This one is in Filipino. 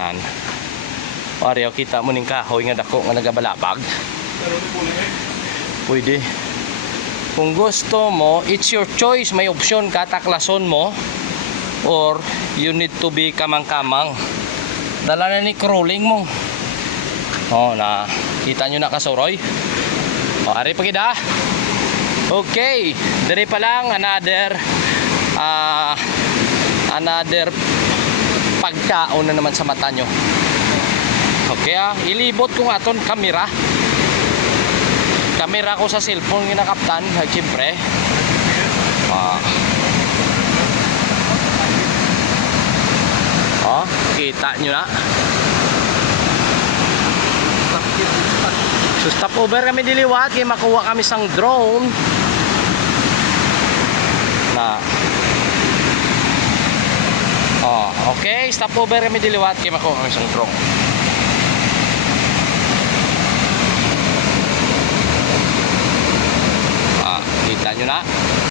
nan. Pareho kita mo ning kahoy nga dako nga nagabalabag. Pwede. Kung gusto mo, it's your choice. May option ka, taklason mo. Or you need to be kamang-kamang. Dala na ni crawling mo. Oh, na kita nyo na kasuroy. O, ari pa kita. Okay, dari pa lang another pagkaon na naman sa mata nyo. Okay, ilibot kong aton kamera ko sa cellphone nga nakaptan, siyempre. Kita nyo na. So stop over kami diliwat kaya makuha kami sang drone na. Okay, stop over kami diliwat kaya makuha kami sang drone. Kita nyo na.